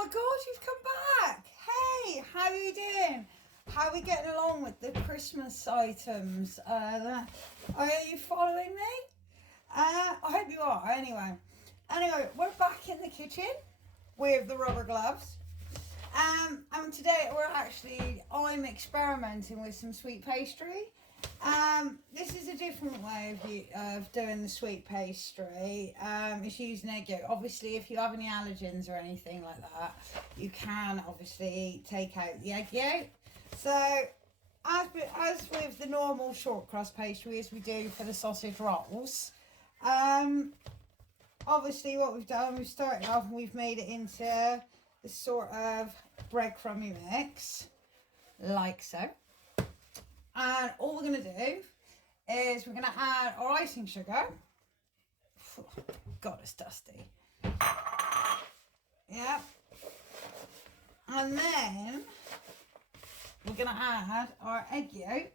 my God, you've come back. Hey, how are you doing? How are we getting along with the Christmas items? Are you following me? I hope you are, anyway. Anyway, we're back in the kitchen with the rubber gloves. And today I'm experimenting with some sweet pastry. This is a different way of doing the sweet pastry. It's using egg yolk. Obviously, if you have any allergens or anything like that, you can obviously take out the egg yolk. So, as with the normal short crust pastry, as we do for the sausage rolls, obviously what we've done, we've started off and we've made it into this sort of breadcrumby mix, like so. And all we're going to do is we're going to add our icing sugar. God, it's dusty. Yeah. And then we're going to add our egg yolk.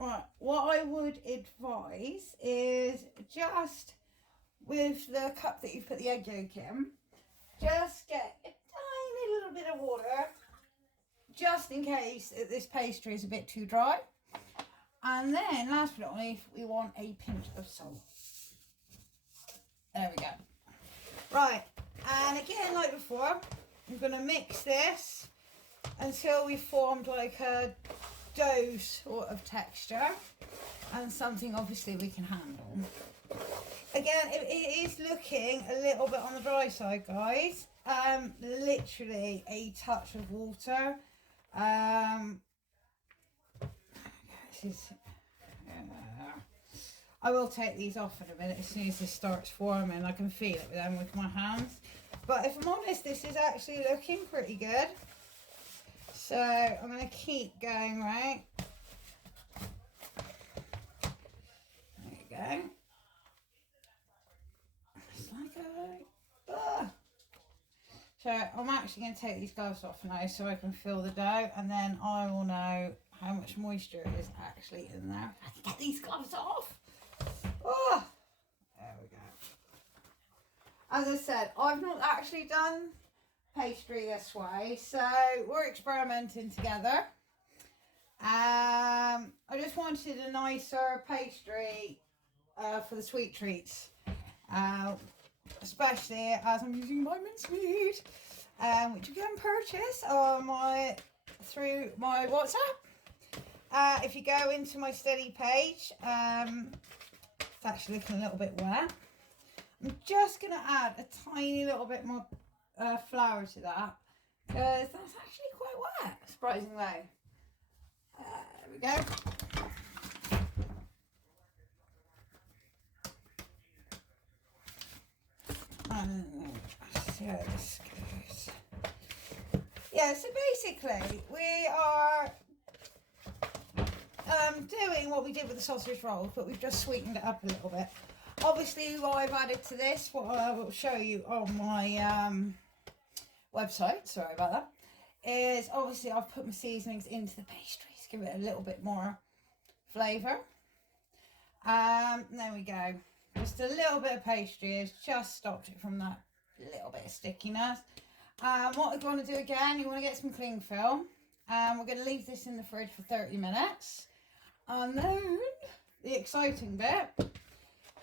Right, what I would advise is just with the cup that you put the egg yolk in, just get a tiny little bit of water, just in case this pastry is a bit too dry. And then, last but not least, we want a pinch of salt. There we go. Right, and again, like before, I'm going to mix this until we've formed like a dough sort of texture, and something obviously we can handle. Again, it is looking a little bit on the dry side, guys. Literally a touch of water. I will take these off in a minute as soon as this starts forming. I can feel it with my hands. But if I'm honest, this is actually looking pretty good. So I'm going to keep going, right? There you go. It's like So I'm actually going to take these gloves off now so I can feel the dough, and then I will know how much moisture is actually in there. I can get these gloves off. Oh, there we go. As I said, I've not actually done pastry this way, so we're experimenting together. I just wanted a nicer pastry for the sweet treats, especially as I'm using my mincemeat, which you can purchase on through my WhatsApp. If you go into my steady page, it's actually looking a little bit wet. I'm just going to add a tiny little bit more flour to that, because that's actually quite wet, surprisingly. There we go. See how this goes. Yeah, so basically we are doing what we did with the sausage rolls, but we've just sweetened it up a little bit. Obviously, what I've added to this, what I will show you on my website, sorry about that, is obviously I've put my seasonings into the pastries, give it a little bit more flavour. There we go. Just a little bit of pastry has just stopped it from that little bit of stickiness. What we're going to do again, you want to get some cling film. We're going to leave this in the fridge for 30 minutes. And then the exciting bit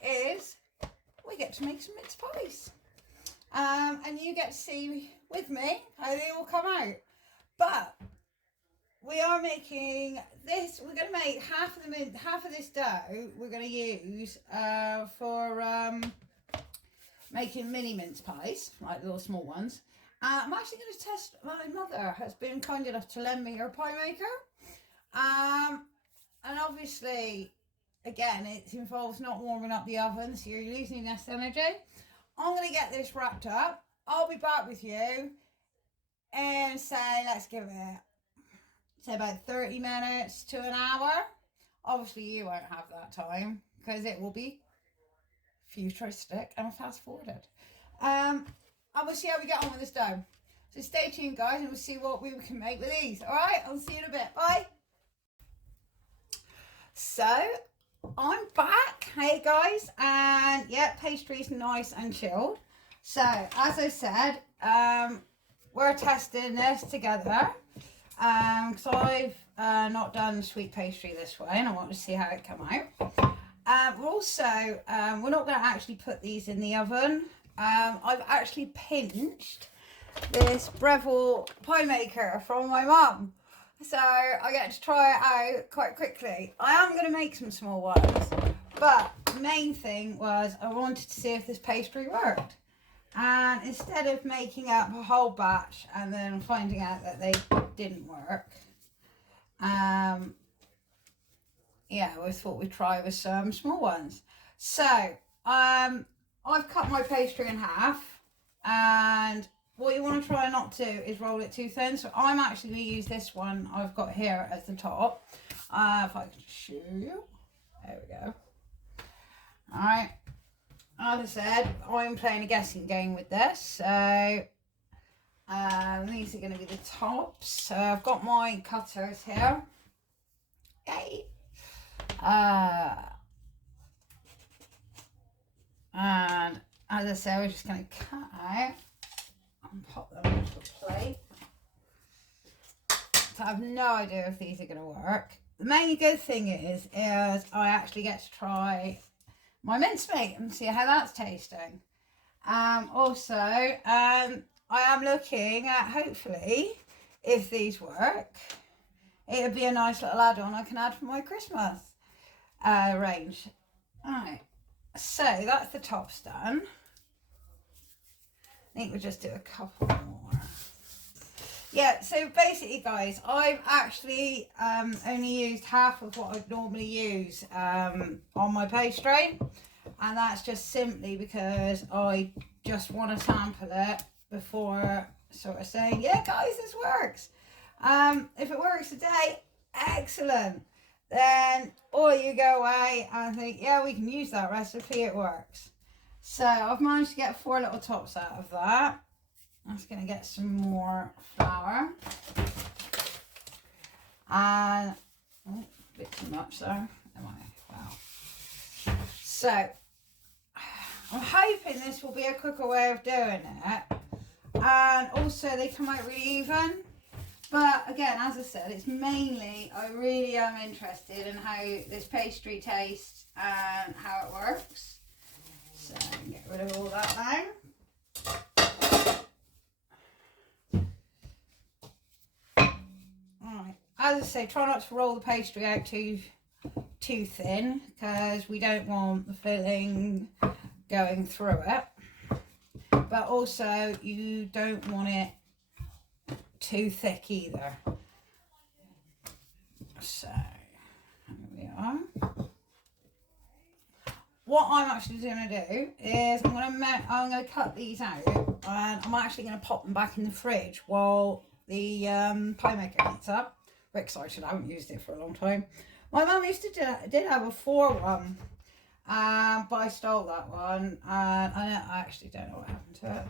is we get to make some mince pies. And you get to see with me how they all come out. But we are making this, we're going to make half of this dough we're going to use for making mini mince pies, like little small ones. I'm actually going to test, my mother has been kind enough to lend me her pie maker. And obviously, again, it involves not warming up the oven, so you're losing less energy. I'm going to get this wrapped up. I'll be back with you and say, let's give it, say about 30 minutes to an hour. Obviously, you won't have that time because it will be futuristic and fast forwarded. And we'll see how we get on with this dough. So stay tuned, guys, and we'll see what we can make with these. All right, I'll see you in a bit. Bye. So I'm back. Hey guys, and yeah, pastry's nice and chilled. So as I said, we're testing this together because I've not done sweet pastry this way and I want to see how it come out. We're not going to actually put these in the oven. I've actually pinched this Breville pie maker from my mum, so I get to try it out quite quickly. I am going to make some small ones, but the main thing was I wanted to see if this pastry worked, and instead of making up a whole batch and then finding out that they didn't work, yeah, we thought we'd try with some small ones. So I've cut my pastry in half, and what you want to try not to is roll it too thin. So I'm actually going to use this one I've got here as the top. If I can show you. There we go. Alright. As I said, I'm playing a guessing game with this. So these are going to be the tops. So I've got my cutters here. Yay. And as I said, we're just going to cut out and pop them into a plate. So I have no idea if these are going to work. The main good thing is I actually get to try my mincemeat and see how that's tasting. I am looking at, hopefully, if these work, it would be a nice little add-on I can add for my Christmas range. Alright, so that's the tops done. I think we'll just do a couple more. Yeah, so basically guys, I've actually only used half of what I'd normally use on my pastry, and that's just simply because I just want to sample it before sort of saying, yeah guys, this works. If it works today, excellent. Then or you go away and think, yeah, we can use that recipe, it works. So I've managed to get 4 little tops out of that. I'm just going to get some more flour. And, oh, a bit too much there. Wow. So, I'm hoping this will be a quicker way of doing it. And also they come out really even. But again, as I said, it's mainly, I really am interested in how this pastry tastes and how it works. So get rid of all that now. Alright, as I say, try not to roll the pastry out too thin, because we don't want the filling going through it. But also you don't want it too thick either. So here we are. What I'm actually going to do is I'm going to cut these out, and I'm actually going to pop them back in the fridge while the pie maker heats up. Very excited, I haven't used it for a long time. My mum did have a 4-1, but I stole that one, and I actually don't know what happened to it.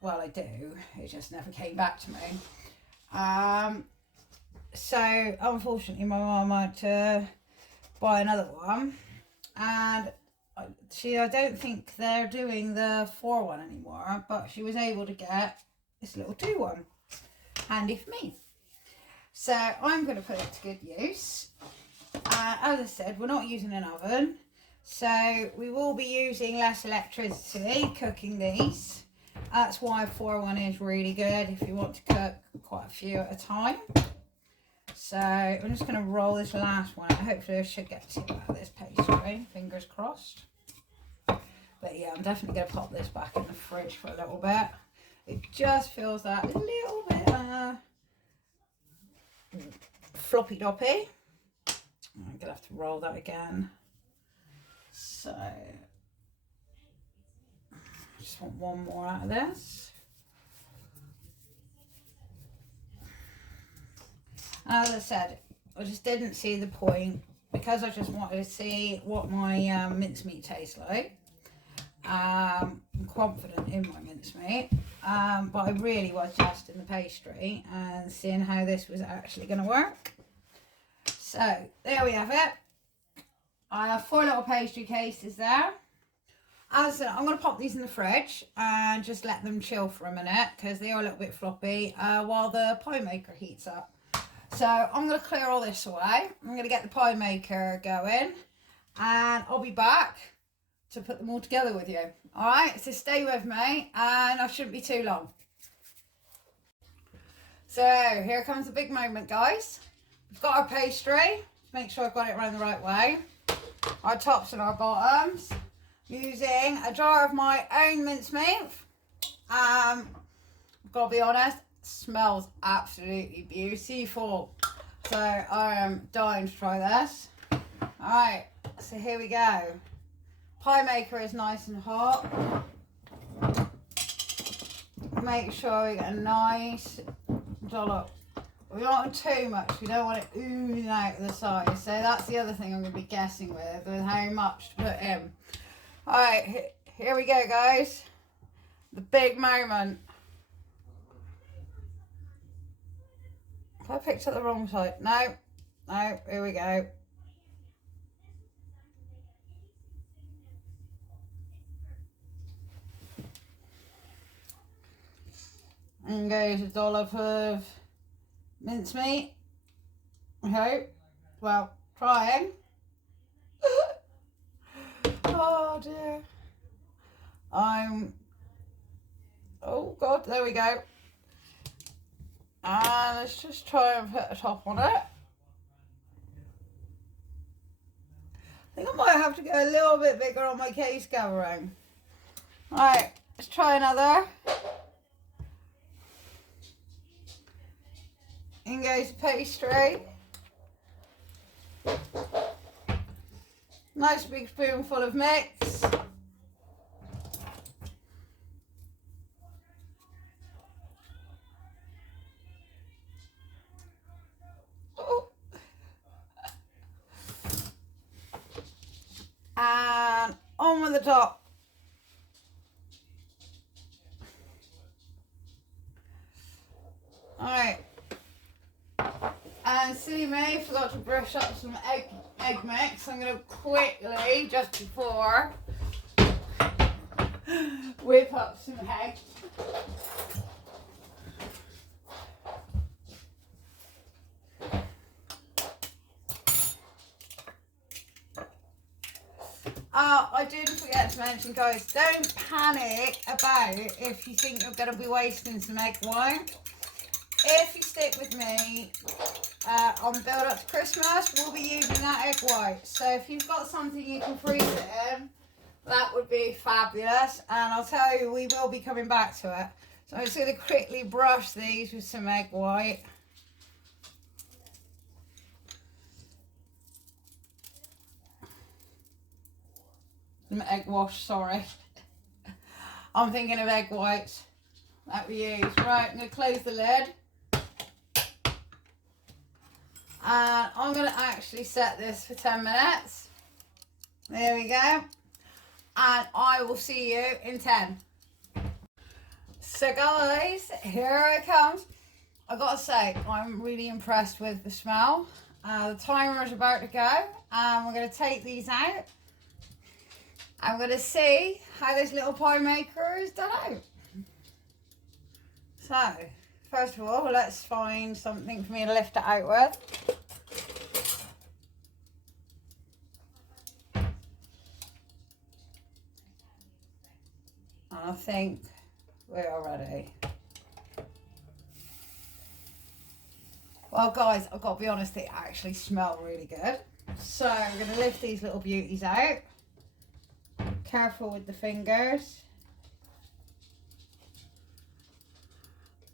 Well, I do, it just never came back to me. So unfortunately my mum had to buy another one. And I don't think they're doing the 4-1 anymore, but she was able to get this little 2-1. Handy for me. So I'm going to put it to good use. As I said, we're not using an oven, so we will be using less electricity cooking these. That's why 4-1 is really good if you want to cook quite a few at a time. So I'm just going to roll this last one. Hopefully I should get to this pastry. Fingers crossed. But yeah, I'm definitely going to pop this back in the fridge for a little bit. It just feels that a little bit floppy doppy. I'm going to have to roll that again. So I just want one more out of this. As I said, I just didn't see the point, because I just wanted to see what my mincemeat tastes like. I'm confident in my mincemeat, but I really was just in the pastry and seeing how this was actually going to work. So there we have it. I have 4 little pastry cases there. As I said, I'm going to pop these in the fridge and just let them chill for a minute because they are a little bit floppy while the pie maker heats up. So I'm going to clear all this away. I'm going to get the pie maker going and I'll be back to put them all together with you. Alright, so stay with me and I shouldn't be too long. So here comes the big moment, guys. We've got our pastry. Make sure I've got it around the right way. Our tops and our bottoms. Using a jar of my own mincemeat. I've got to be honest, smells absolutely beautiful. So I am dying to try this. Alright, so here we go. Pie maker is nice and hot. Make sure we get a nice dollop. We don't want too much, we don't want it oozing out the side. So that's the other thing I'm going to be guessing with how much to put in. Alright, here we go, guys. The big moment. Have I picked up the wrong side? No, here we go. And goes a dollop of mincemeat. I hope. Well, trying. Oh dear. Oh God, there we go. And let's just try and put a top on it. I think I might have to go a little bit bigger on my case covering. Alright, let's try another. In goes pastry. Nice big spoonful of mix. Oh. And on with the top. Alright. And see me, forgot to brush up some egg mix. I'm going to quickly, just before, whip up some egg. I did forget to mention, guys, don't panic about if you think you're going to be wasting some egg white. If you stick with me on the build up to Christmas, we'll be using that egg white. So if you've got something you can freeze it in, that would be fabulous. And I'll tell you, we will be coming back to it. So I'm just going to quickly brush these with some egg white. Some egg wash, sorry. I'm thinking of egg whites that we use. Right, I'm going to close the lid. And I'm going to actually set this for 10 minutes. There we go. And I will see you in 10. So guys, here it comes. I've got to say, I'm really impressed with the smell. The timer is about to go. And we're going to take these out. I'm going to see how this little pie maker is done out. So, first of all, let's find something for me to lift it out with. And I think we are ready. Well, guys, I've got to be honest, they actually smell really good. So, I'm going to lift these little beauties out. Careful with the fingers.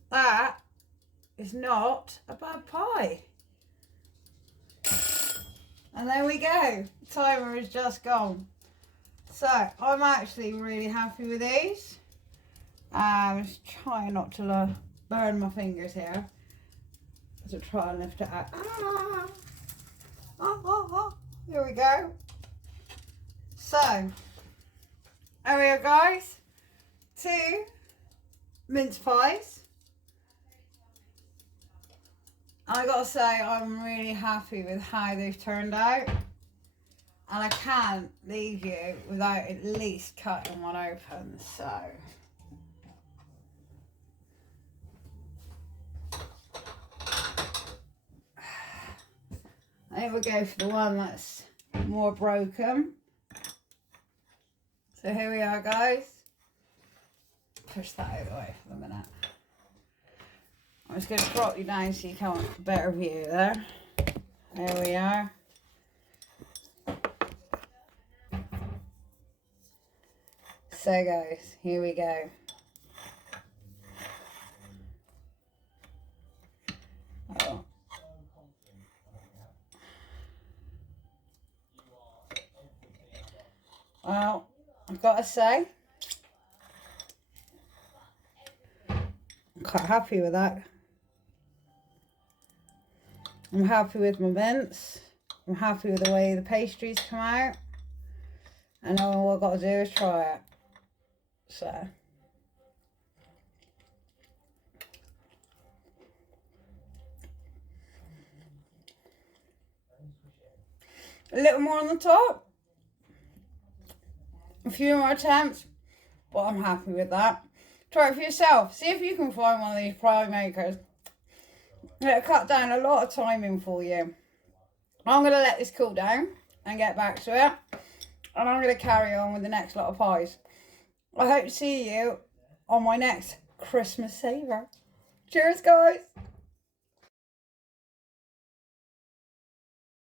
That is not a bad pie. And there we go. The timer is just gone. So I'm actually really happy with these. I'm just trying not to burn my fingers here. As I try and lift it out. Here we go. So there we go, guys. 2 mince pies. I gotta say, I'm really happy with how they've turned out. And I can't leave you without at least cutting one open, so. I think we'll go for the one that's more broken. So here we are, guys. Push that out of the way for a minute. I'm just going to drop you down so you can have a better view there. There we are. So guys, here we go. Oh. Well, I've got to say, I'm quite happy with that. I'm happy with my mince. I'm happy with the way the pastries come out. And all I've got to do is try it. So. A little more on the top. A few more attempts. But I'm happy with that. Try it for yourself. See if you can find one of these pie makers. It'll cut down a lot of timing for you. I'm going to let this cool down and get back to it. And I'm going to carry on with the next lot of pies. I hope to see you on my next Christmas saver. Cheers, guys.